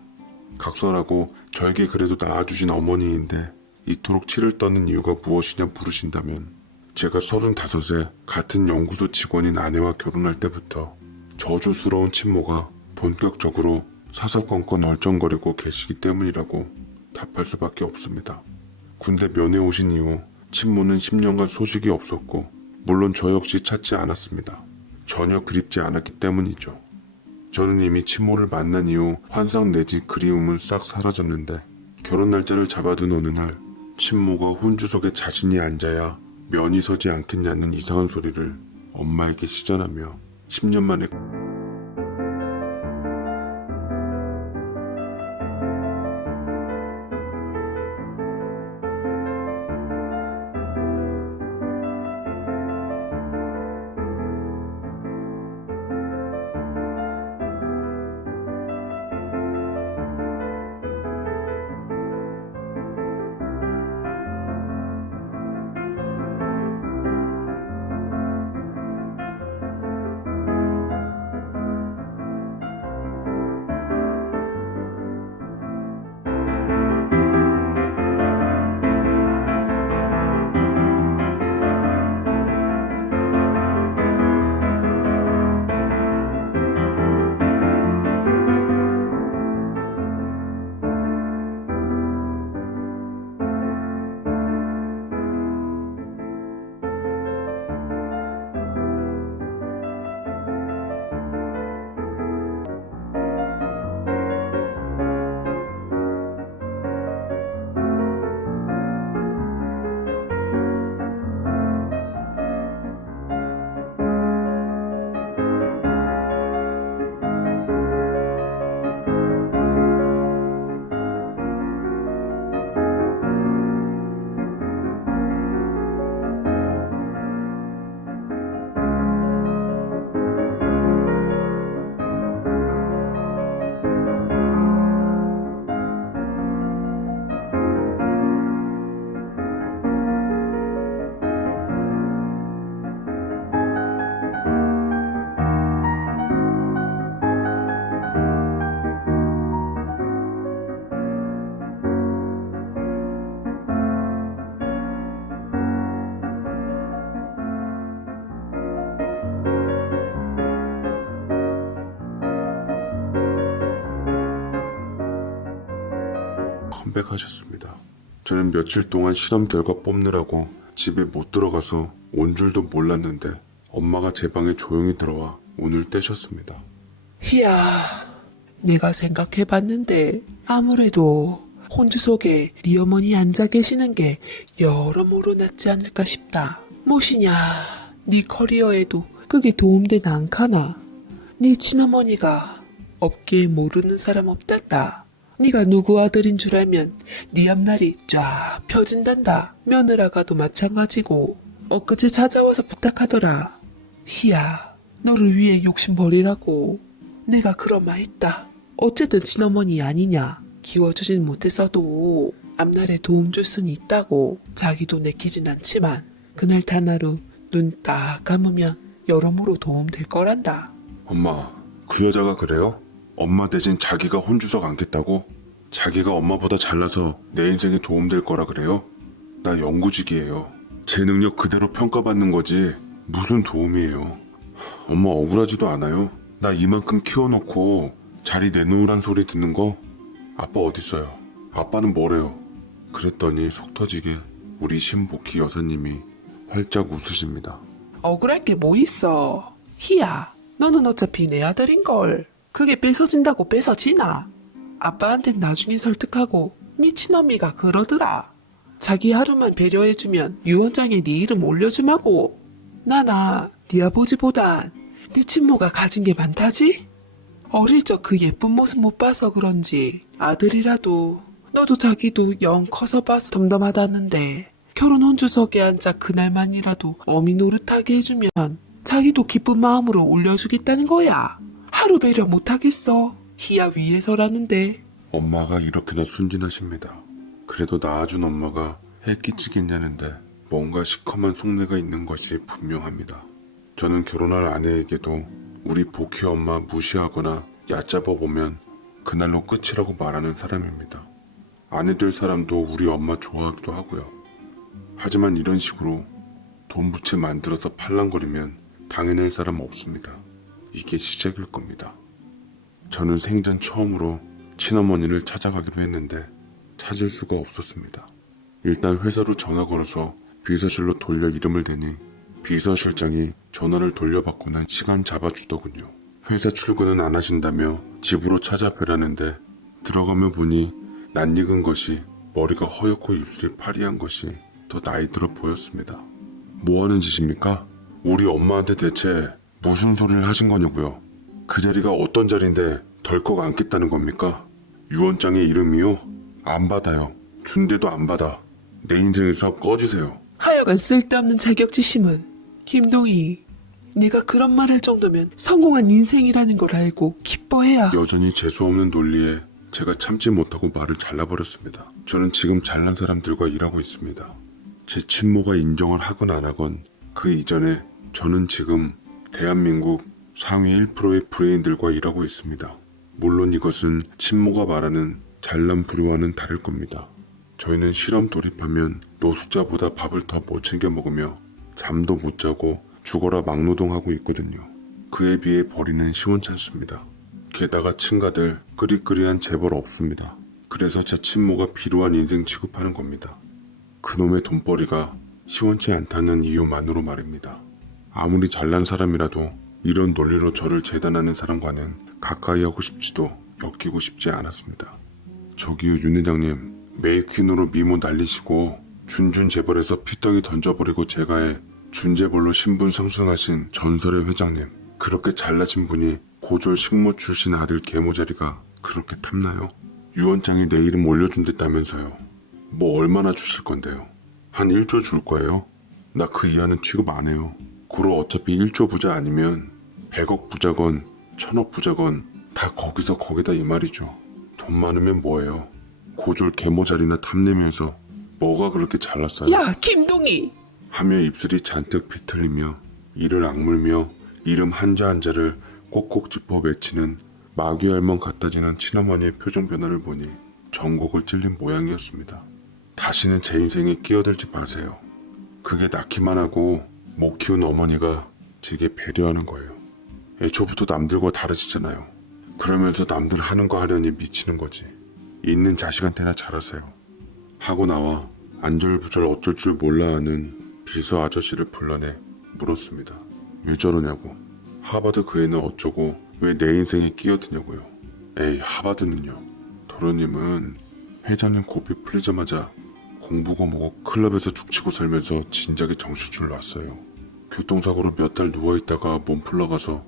각설하고 저에게 그래도 낳아주신 어머니인데 이토록 치를 떠는 이유가 무엇이냐 물으신다면 제가 35세 같은 연구소 직원인 아내와 결혼할 때부터 저주스러운 친모가 본격적으로 사사건건 얼쩡거리고 계시기 때문이라고 답할 수밖에 없습니다. 군대 면회 오신 이후 친모는 10년간 소식이 없었고 물론 저 역시 찾지 않았습니다. 전혀 그립지 않았기 때문이죠. 저는 이미 친모를 만난 이후 환상 내지 그리움은 싹 사라졌는데 결혼 날짜를 잡아둔 어느 날 친모가 훈주석에 자신이 앉아야 면이 서지 않겠냐는 이상한 소리를 엄마에게 시전하며 10년 만에 컴백하셨습니다. 저는 며칠 동안 실험 결과 뽑느라고 집에 못 들어가서 온 줄도 몰랐는데 엄마가 제 방에 조용히 들어와 운을 떼셨습니다. 이야, 내가 생각해봤는데 아무래도 혼주석에 네 어머니 앉아 계시는 게 여러모로 낫지 않을까 싶다. 무엇이냐, 네 커리어에도 그게 도움되나 않카나. 네 친어머니가 업계에 모르는 사람 없단다. 네가 누구 아들인 줄 알면 네 앞날이 쫙 펴진단다. 며느라가도 마찬가지고 엊그제 찾아와서 부탁하더라. 희야, 너를 위해 욕심 버리라고. 내가 그런 말 했다. 어쨌든 친어머니 아니냐. 키워주진 못했어도 앞날에 도움 줄 수는 있다고. 자기도 내키진 않지만 그날 단 하루 눈 딱 감으면 여러모로 도움 될 거란다. 엄마, 그 여자가 그래요? 엄마 대신 자기가 혼주석 안겠다고? 자기가 엄마보다 잘나서 내 인생에 도움될 거라 그래요? 나 영구직이에요. 제 능력 그대로 평가받는 거지 무슨 도움이에요. 엄마 억울하지도 않아요? 나 이만큼 키워놓고 자리 내놓으란 소리 듣는 거? 아빠 어딨어요? 아빠는 뭐래요? 그랬더니 속 터지게 우리 신복희 여사님이 활짝 웃으십니다. 억울할 게 뭐 있어. 희야, 너는 어차피 내 아들인걸. 그게 뺏어진다고 뺏어지나? 아빠한텐 나중에 설득하고 네 친어미가 그러더라. 자기 하루만 배려해주면 유언장에 네 이름 올려주마고. 나나 네 아버지보단 네 친모가 가진 게 많다지? 어릴 적 그 예쁜 모습 못 봐서 그런지 아들이라도 너도 자기도 영 커서 봐서 덤덤하다는데 결혼 혼주석에 앉아 그날만이라도 어미 노릇하게 해주면 자기도 기쁜 마음으로 올려주겠다는 거야. 하루 배려 못하겠어. 희야 위해서라는데. 엄마가 이렇게나 순진하십니다. 그래도 낳아준 엄마가 해 끼치겠냐는데 뭔가 시커먼 속내가 있는 것이 분명합니다. 저는 결혼할 아내에게도 우리 복희 엄마 무시하거나 얕잡아 보면 그날로 끝이라고 말하는 사람입니다. 아내 될 사람도 우리 엄마 좋아하기도 하고요. 하지만 이런 식으로 돈 부채 만들어서 팔랑거리면 당해낼 사람 없습니다. 이게 시작일 겁니다. 저는 생전 처음으로 친어머니를 찾아가기로 했는데 찾을 수가 없었습니다. 일단 회사로 전화 걸어서 비서실로 돌려 이름을 대니 비서실장이 전화를 돌려받고는 시간 잡아주더군요. 회사 출근은 안 하신다며 집으로 찾아뵈라는데 들어가며 보니 낯익은 것이 머리가 허옇고 입술이 파리한 것이 더 나이 들어 보였습니다. 뭐하는 짓입니까? 우리 엄마한테 대체 무슨 소리를 하신 거냐고요? 그 자리가 어떤 자리인데 덜컥 앉겠다는 겁니까? 유언장의 이름이요? 안 받아요. 준대도 안 받아. 내 인생에서 꺼지세요. 하여간 쓸데없는 자격지심은. 김동희, 네가 그런 말 할 정도면 성공한 인생이라는 걸 알고 기뻐해야. 여전히 재수없는 논리에 제가 참지 못하고 말을 잘라버렸습니다. 저는 지금 잘난 사람들과 일하고 있습니다. 제 친모가 인정을 하건 안 하건 그 이전에 저는 지금 대한민국 상위 1%의 브레인들과 일하고 있습니다. 물론 이것은 친모가 말하는 잘난 부류와는 다를 겁니다. 저희는 실험 돌입하면 노숙자보다 밥을 더 못 챙겨 먹으며 잠도 못 자고 죽어라 막노동하고 있거든요. 그에 비해 벌이는 시원찮습니다. 게다가 친가들 끄리끄리한 재벌 없습니다. 그래서 제 친모가 필요한 인생 취급하는 겁니다. 그놈의 돈벌이가 시원치 않다는 이유만으로 말입니다. 아무리 잘난 사람이라도 이런 논리로 저를 재단하는 사람과는 가까이 하고 싶지도 엮이고 싶지 않았습니다. 저기요 윤 회장님, 메이퀸으로 미모 날리시고 준준 재벌에서 피덩이 던져버리고 제가에 준재벌로 신분 상승하신 전설의 회장님, 그렇게 잘나신 분이 고졸 식모 출신 아들 계모 자리가 그렇게 탐나요? 유언장에 내 이름 올려준댔다면서요. 뭐 얼마나 주실 건데요? 한 1조 줄 거예요? 나 그 이하는 취급 안 해요. 고로 어차피 1조 부자 아니면 100억 부자건 1000억 부자건 다 거기서 거기다 이 말이죠. 돈 많으면 뭐예요? 고졸 계모 자리나 탐내면서 뭐가 그렇게 잘났어요? 야, 김동희! 하며 입술이 잔뜩 비틀리며 이를 악물며 이름 한자 한자를 꼭꼭 짚어 외치는 마귀 알몸 갖다지는 친어머니의 표정 변화를 보니 전곡을 찔린 모양이었습니다. 다시는 제 인생에 끼어들지 마세요. 그게 낳기만 하고 못 키운 어머니가 제게 배려하는 거예요. 애초부터 남들과 다르시잖아요. 그러면서 남들 하는 거 하려니 미치는 거지. 있는 자식한테나 잘하세요. 하고 나와 안절부절 어쩔 줄 몰라 하는 비서 아저씨를 불러내 물었습니다. 왜 저러냐고. 하버드 그 애는 어쩌고 왜 내 인생에 끼어드냐고요. 에이, 하버드는요. 도련님은 회장님 고삐 풀리자마자 공부고 뭐고 클럽에서 죽치고 살면서 진작에 정신줄 놨어요. 교통사고로 몇 달 누워있다가 몸 풀러가서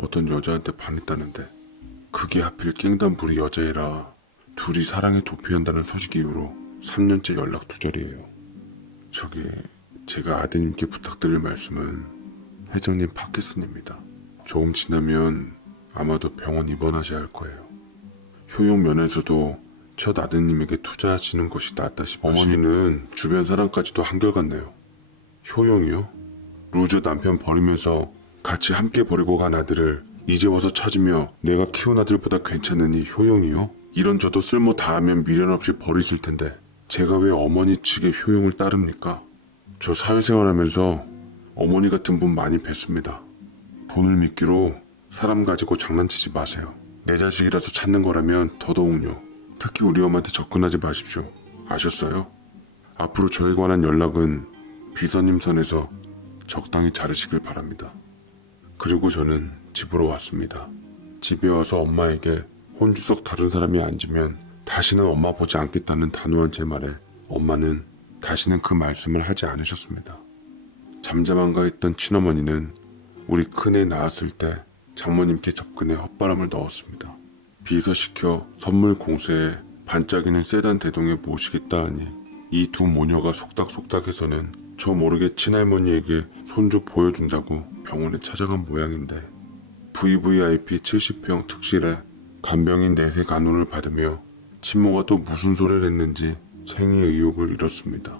어떤 여자한테 반했다는데 그게 하필 깽단부리 여자애라 둘이 사랑에 도피한다는 소식 이후로 3년째 연락 두절이에요. 저기 제가 아드님께 부탁드릴 말씀은 회장님 파키슨입니다. 조금 지나면 아마도 병원 입원하셔야 할 거예요. 효용 면에서도 첫 아드님에게 투자하시는 것이 낫다 싶으시 어머니는 주변 사람까지도 한결같네요. 효용이요? 루저 남편 버리면서 같이 함께 버리고 간 아들을 이제 와서 찾으며 내가 키운 아들보다 괜찮으니 효용이요? 이런 저도 쓸모 다하면 미련 없이 버리실 텐데 제가 왜 어머니 측의 효용을 따릅니까? 저 사회생활하면서 어머니 같은 분 많이 뵀습니다. 돈을 미끼로 사람 가지고 장난치지 마세요. 내 자식이라서 찾는 거라면 더더욱요. 특히 우리 엄마한테 접근하지 마십시오. 아셨어요? 앞으로 저에 관한 연락은 비서님 선에서 적당히 자르시길 바랍니다. 그리고 저는 집으로 왔습니다. 집에 와서 엄마에게 혼주석 다른 사람이 앉으면 다시는 엄마 보지 않겠다는 단호한 제 말에 엄마는 다시는 그 말씀을 하지 않으셨습니다. 잠잠한가 했던 친어머니는 우리 큰애 낳았을 때 장모님께 접근해 헛바람을 넣었습니다. 비서시켜 선물 공세에 반짝이는 세단 대동에 모시겠다 하니 이 두 모녀가 속닥속닥해서는 저 모르게 친할머니에게 손주 보여준다고 병원에 찾아간 모양인데 VVIP 70평 특실에 간병인 넷의 간호를 받으며 친모가 또 무슨 소리를 했는지 생의 의욕을 잃었습니다.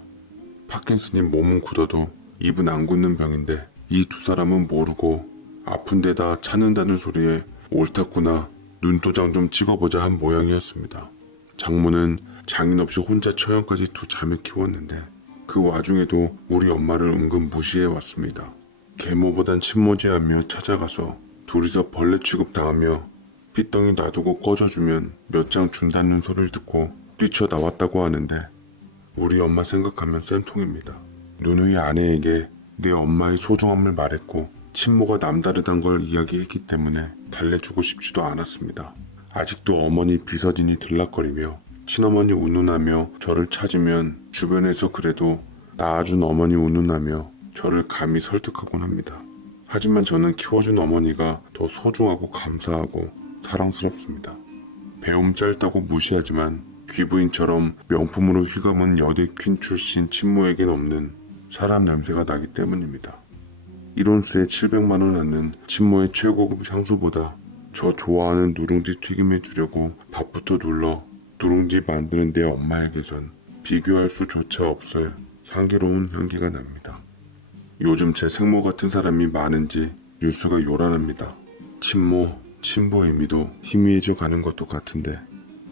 파킨슨이 몸은 굳어도 입은 안 굳는 병인데 이 두 사람은 모르고 아픈 데다 찾는다는 소리에 옳았구나 눈도장 좀 찍어보자 한 모양이었습니다. 장모는 장인 없이 혼자 처형까지 두 자매 키웠는데 그 와중에도 우리 엄마를 은근 무시해 왔습니다. 계모보단 친모지하며 찾아가서 둘이서 벌레 취급당하며 핏덩이 놔두고 꺼져주면 몇 장 준다는 소리를 듣고 뛰쳐나왔다고 하는데 우리 엄마 생각하면 쌤통입니다. 누누이 아내에게 내 엄마의 소중함을 말했고 친모가 남다르단 걸 이야기했기 때문에 달래주고 싶지도 않았습니다. 아직도 어머니 비서진이 들락거리며 친어머니 운운하며 저를 찾으면 주변에서 그래도 낳아준 어머니 운운하며 저를 감히 설득하곤 합니다. 하지만 저는 키워준 어머니가 더 소중하고 감사하고 사랑스럽습니다. 배움 짧다고 무시하지만 귀부인처럼 명품으로 휘감은 여대 퀸 출신 친모에겐 없는 사람 냄새가 나기 때문입니다. 1온스에 700만원 하는 친모의 최고급 향수보다 저 좋아하는 누룽지 튀김해 주려고 밥부터 눌러 누룽지 만드는 내 엄마에게선 비교할 수조차 없을 향기로운 향기가 납니다. 요즘 제 생모 같은 사람이 많은지 뉴스가 요란합니다. 친모, 친부 의미도 희미해져 가는 것도 같은데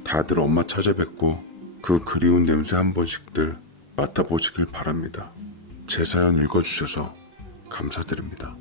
다들 엄마 찾아뵙고 그 그리운 냄새 한 번씩들 맡아보시길 바랍니다. 제 사연 읽어주셔서 감사드립니다.